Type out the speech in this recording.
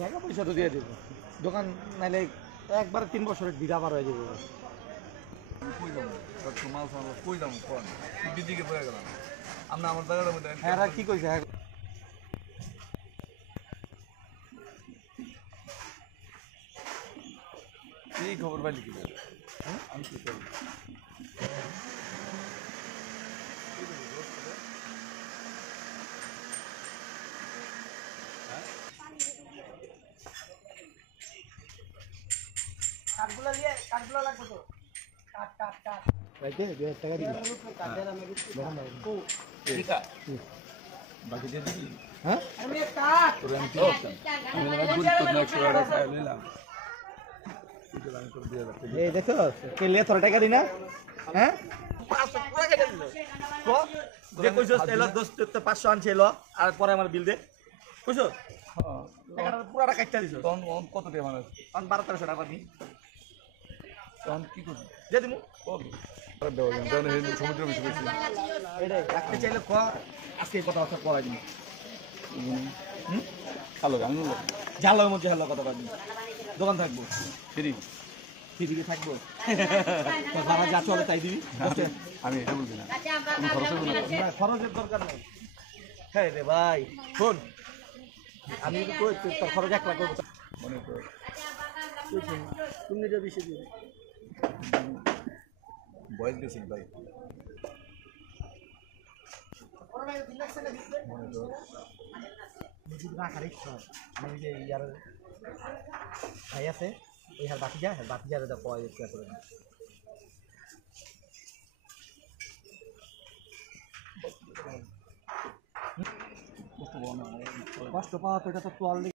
টাকা পয়সা তো দিয়ে দেবো দোকান নাইলে একবার 3 বছরের ভিড় আবার হয়ে যাবে। কই যাবো মাল সামলা কই যাবো কোন বিদিকে পড়ে গেলাম আমরা আমার জায়গাটার মধ্যে হ্যাঁ কি কইছে হ্যাঁ এই খবর পাইলি কি আমি কি করব কাঠগুলো নিয়ে কাঠগুলো লাগবে তো কাঠ কাঠ কাঠ রাইতে 2000 টাকা দিবি কাঠ দেন আমি দেখো ঠিক আছে বাকি দিয়ে দিবি হ্যাঁ আমি কাঠ তোরে আমি কি করতাম আমি না গুরুত্ব না ছড়া খাই নিলাম এই দেখো কেলে তোর টাকা দি না হ্যাঁ 500 পুরো কেটে দিল তো যে কইছস এলো 10 তো 500 আনছিল আর পরে আমার বিল দে কইছস হ্যাঁ টাকাটা পুরোটা কাটতে দিছস তখন কত টাকা মানে তখন 1200 টাকা পাবি তখন কি করবি দে দিমু কত আরে দেওয়া দেওয়া হেন সমুদ্র বেশি বেশি এটা রাখতে চাইলে ক আজকে কথা কথা পড়াই দিমু ভালো আমি জালার মধ্যে হলো কথা পাবি দোকান থাকবো ফ্রি ফিরিকে থাকবো তো যারা যা চলে তাই দিবি আমি এটা বলছি না না খরচের দরকার নাই হ্যাঁ রে ভাই শোন আমি কই তোর খরচ 1 লাখ করব মনে কর তুমি এটা বেশি দিবে বয়স গেছি ভাই রাখার ইচ্ছা আমি যে ইয়ার ভাই আছে এই হার বাকি যায় পয় করে কষ্ট পাওয়া তো এটা তো